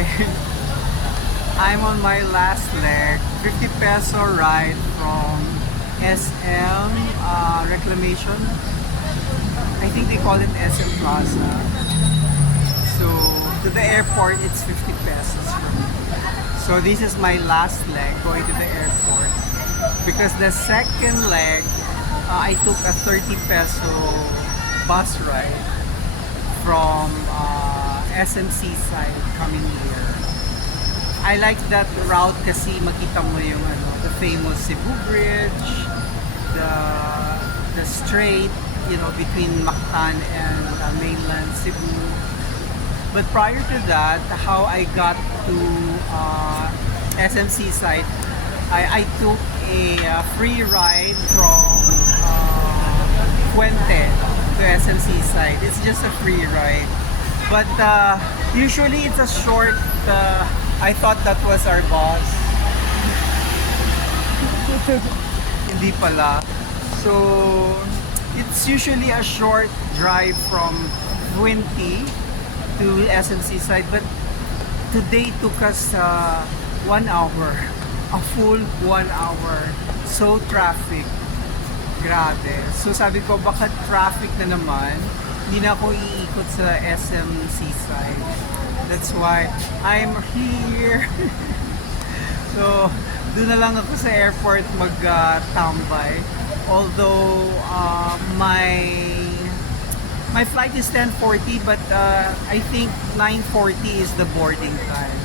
Okay. I'm on my last leg. 50 peso ride from SM Reclamation. I think they call it SM Plaza. So to the airport, it's 50 pesos from me. So this is my last leg going to the airport. Because the second leg, I took a 30 peso bus ride from SMC side coming here. I like that route kasi makita mo yung the famous Cebu Bridge, the strait, between Mactan and mainland Cebu. But prior to that, how I got to SMC side, I took a free ride from Fuente to SMC side. It's just a free ride. But usually it's a short, I thought that was our boss. Hindi pala. So, it's usually a short drive from Fuente to SMC side. But today took us 1 hour. A full 1 hour. So traffic. Grabe. So sabi ko, baka traffic na naman. Hindi na ako iikot sa SMC side. That's why I'm here. So, doon na lang ako sa airport mag-tambay. Although, my flight is 10:40, but I think 9:40 is the boarding time.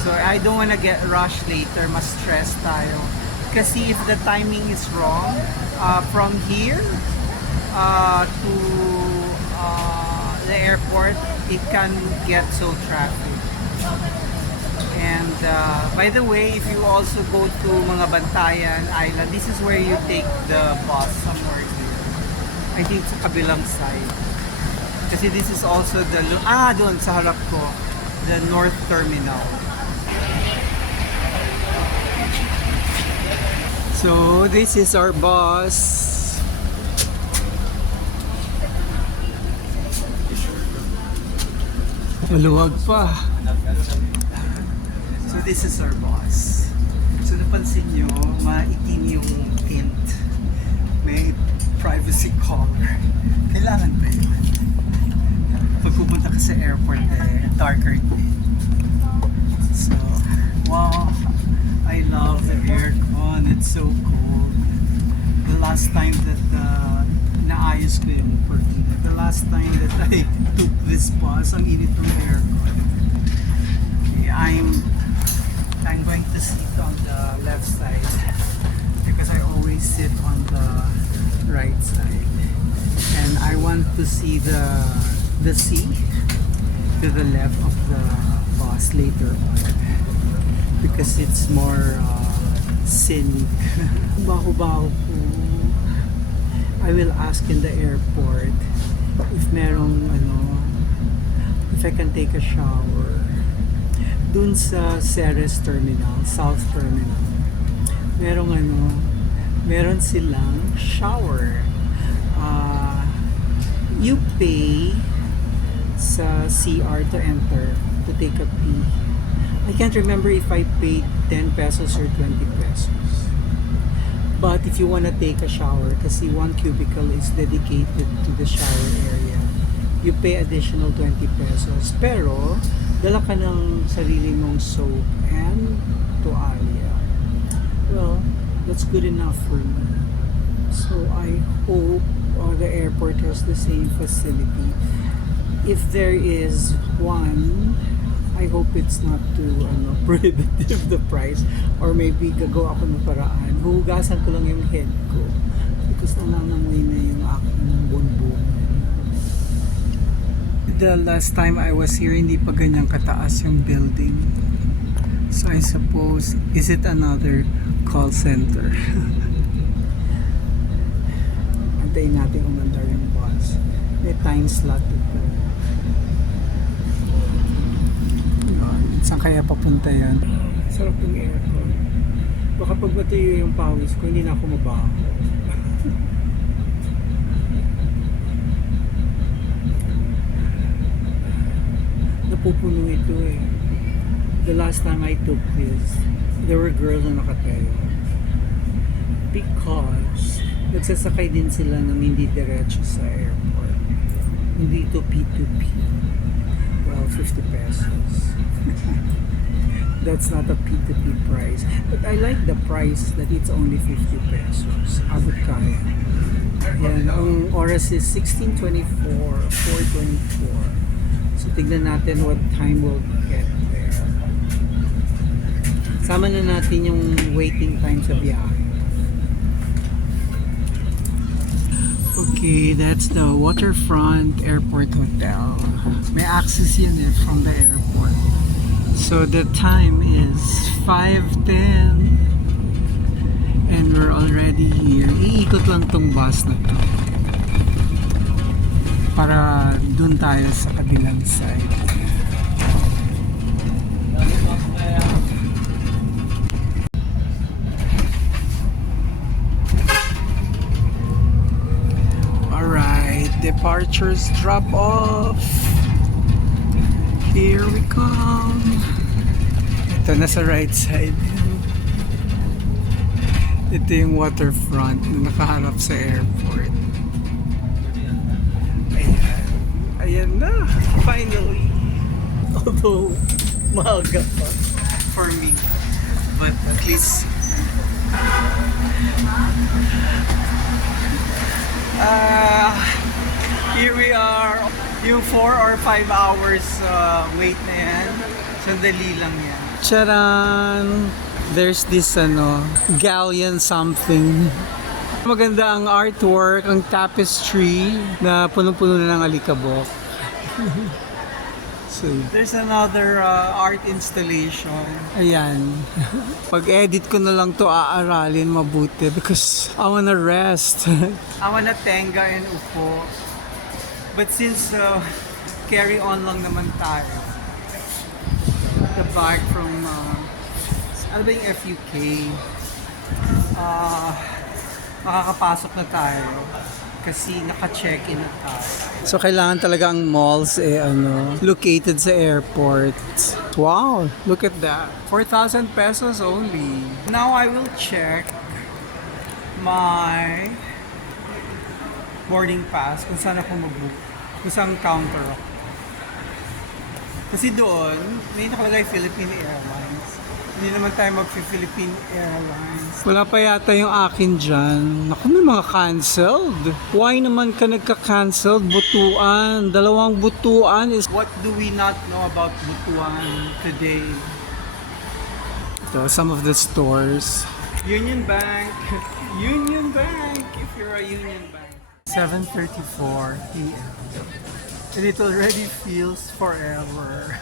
So I don't wanna get rushed later, mas stress tayo. Kasi if the timing is wrong, from here to the airport, it can get so traffic. And by the way, if you also go to mga Bantayan Island, this is where you take the bus somewhere here. I think sa kabilang side. Kasi this is also the doon sa harap ko, the North Terminal. So this is our bus. Maluwag pa. So this is our bus. So napansin nyo, maitim yung tint. May privacy color. Kailangan ba yun? Pag pupunta ka sa airport, darker din. So, wow. I love the aircon. It's so cold. The last time that naayos ko yung pertina. The last time that I took this bus, ang init ng aircon. Okay, I'm going to sit on the left side because I always sit on the right side. And I want to see the sea to the left of the bus later on. Because it's more scenic. Baho-baho po. I will ask in the airport if merong if I can take a shower. Dun sa Ceres Terminal, South Terminal, meron silang shower. You pay sa CR to enter to take a pee. I can't remember if I paid 10 pesos or 20 pesos. But if you wanna take a shower, kasi one cubicle is dedicated to the shower area, you pay additional 20 pesos. Pero, dala ka ng sarili mong soap and toalya. Well, that's good enough for me. So, I hope the airport has the same facility. If there is one, I hope it's not too prohibitive the price, or maybe gagawa ako ng paraan. Huhugasan ko lang yung head ko because nangangamoy na yung aking bonbon. The last time I was here, hindi pa ganyang kataas yung building. So I suppose, is it another call center? Antayin natin umandar yung bus. May time slot ito. Saan kaya papunta yan? Sarap yung aircon. Baka pag matuyo yung pawis ko, hindi na ako mabaho. mapupuno ito eh. The last time I took this, there were girls na nakatayo. Because nagsasakay din sila ng hindi diretso sa airport. Hindi ito P2P. Well, 50 pesos. That's not a P2P price. But I like the price that it's only 50 pesos. Abot kaya. Yan, ang oras is 16:24, 4:24. So tignan natin what time we'll get there. Sama na natin yung waiting time sa biyahe. Okay, that's the Waterfront Airport Hotel. May access yun from the airport. So the time is 5:10 and we're already here. Iikot lang tong bus na to para dun tayo sa kabilang side. Alright, departures drop off. Here we come. Ito na sa right side. Ito yung waterfront na nakaharap sa airport. Ayan. Ayan na. Finally. Although, maaga pa for me. But at least here we are. Yung 4 or 5 hours wait na yan. Sandali lang yan. Charan! There's this galleon something. Maganda ang artwork, ang tapestry na punong-puno na ng alikabok. So, there's another art installation. Ayan. Pag-edit ko na lang to aaralin mabuti because I wanna rest. I wanna tenga and upo. But since carry on lang naman tayo, the bag from ano ba yung FUK, makakapasok na tayo kasi naka-check-in na tayo. So kailangan talaga ang malls located sa airport. Wow, look at that. 4,000 pesos only. Now I will check my boarding pass kung saan ako mag-book. Kung saan counter ako. Kasi doon, may nakalagay Philippine Airlines. Hindi naman tayo mag-Philippine Airlines. Wala pa yata yung akin dyan. Naku, may mga canceled. Why naman ka nagka-canceled? Butuan. Dalawang butuan is... What do we not know about Butuan today? Ito, some of the stores. Union Bank. Union Bank, if you're a Union Bank. 7:34 p.m. And it already feels forever.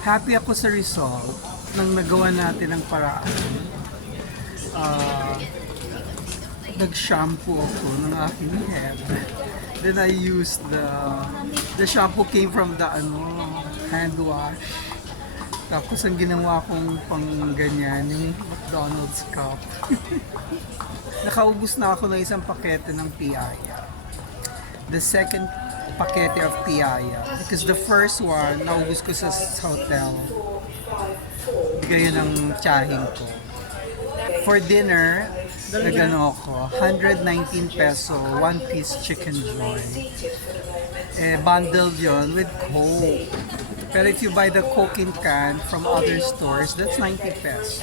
Happy ako sa result nang nagawa natin ang paraan. Nag-shampoo ako ng aking head. Then I used the shampoo came from the hand wash. Tapos ang ginawa kong pang ganyan, yung McDonald's cup. Nakaubos na ako ng isang pakete ng Piaya. The second pakete of Piaya. Because the first one, naubos ko sa hotel. Bigay yun ng tiyahing ko. For dinner, nagano ako, 119 peso, one piece chicken joy. Bundled yon with Coke. Pero if you buy the Coke in can from other stores, that's 90 pesos.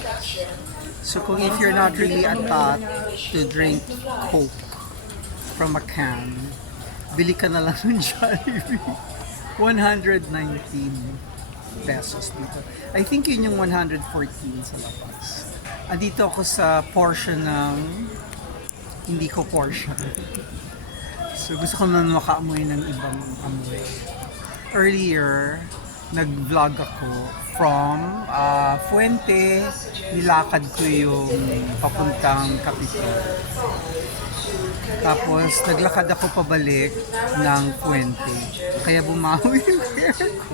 So kung if you're not really attached to drink Coke from a can, bili ka na lang ng Jollibee. 119 pesos dito. I think yun yung 114 sa labas. Andito ako sa portion ng hindi ko portion. So gusto ko na makaamoy ng ibang amoy. Earlier, nag-vlog ako from Fuente, nilakad ko yung papuntang Capitol. Tapos naglakad ako pabalik ng Fuente. Kaya bumawi yung hair ko.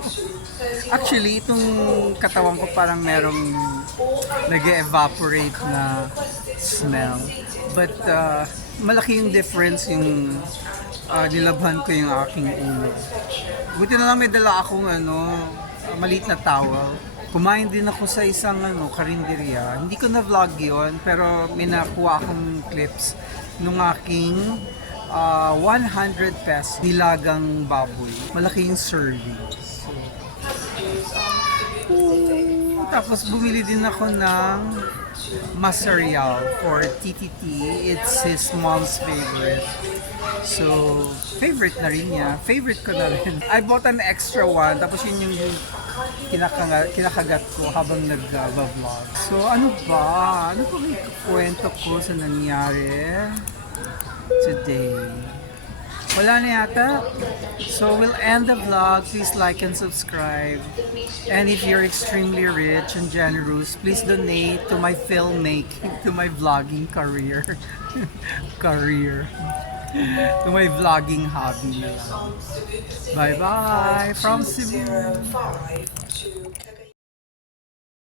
Actually, itong katawan ko parang merong nag-evaporate na smell. But malaki yung difference yung nilabhan ko yung aking ulo. Buti na lang may dala akong maliit na towel. Kumain din ako sa isang karinderya. Hindi ko na vlog yon, pero may nakuha akong clips nung aking 100 pesos nilagang baboy. Malaking serving. So, tapos bumili din ako ng Masarial for TTT. It's his mom's favorite. So, favorite na rin niya. Favorite ko na rin. I bought an extra one. Tapos yun yung kinakagat ko habang nag-vlog. So, ano ba? Ano ba may kwento ko sa nangyari today? Wala na yata. So we'll end the vlog. Please like and subscribe. And if you're extremely rich and generous, please donate to my filmmaking, to my vlogging career. To my vlogging hobby na lang. Bye-bye from Cebu.